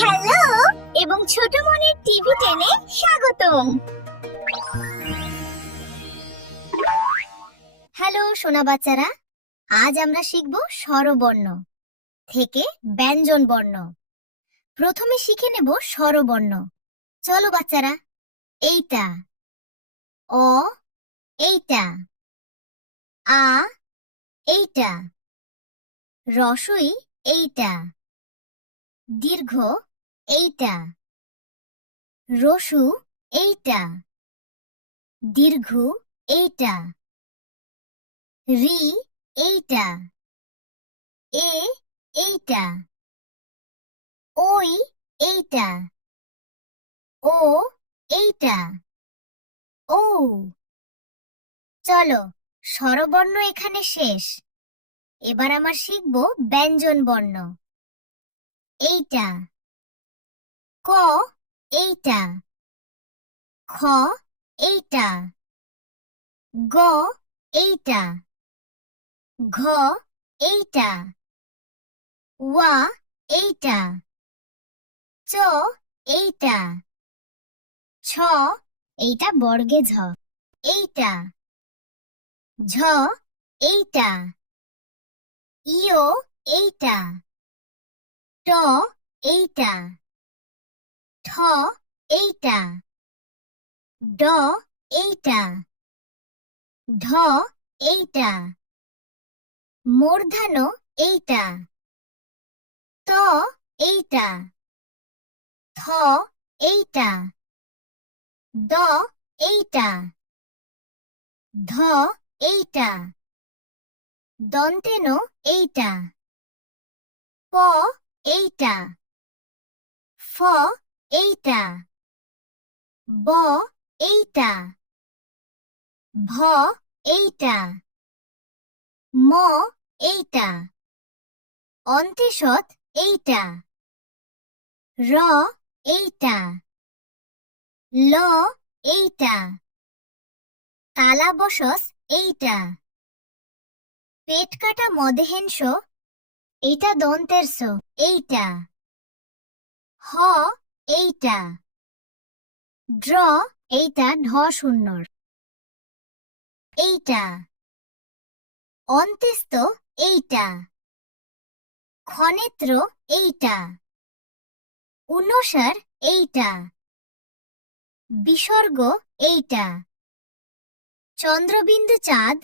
Hello এবং ছোট মনের টিভি টেনে স্বাগতম। হ্যালো সোনা বাচ্চারা, আজ আমরা শিখব স্বরবর্ণ থেকে ব্যঞ্জন বর্ণ। প্রথমে শিখে নেব স্বরবর্ণ। চলো বাচ্চারা, এইটা অ, এইটা আ, এইটা রসই, এইটা দীর্ঘ, এইটা রসু, এইটা দীর্ঘ, এইটা রি, এইটা এ, এইটা ওই, এইটা ও, এইটা ও। চলো, স্বরবর্ণ এখানে শেষ। এবার আমরা শিখব ব্যঞ্জন বর্ণ। এইটা ক, এইটা খ, এইটা গ, এইটা ঘ, এইটা ওয়া, এইটা চ, এইটা ছ, এইটা বর্গে ঝ, এইটা ঝ, এইটা ইও, এইটা ট, এইটা ঠ, এইটা ড, এইটা ঢ, এইটা মূর্ধন্য, এইটা ত, এইটা থ, এইটা দ, এইটা ধ, এইটা দন্তেন, এইটা প, এইটা ফ, এইটা ব, এইটা ভ, এইটা ম, এইটা অন্তেশত, এইটা র, এইটা ল, এইটা তালাবশস, এইটা পেট কাটা মদেহেংস, এইটা দন্তের স, এইটা হ, এইটা ড্র, এইটা ঢ শূন্যর, এইটা অন্ত্যেস্ত, এইটা ক্ষনেত্র, এইটা উনসার, এইটা বিসর্গ, এইটা চন্দ্রবিন্দু চাঁদ,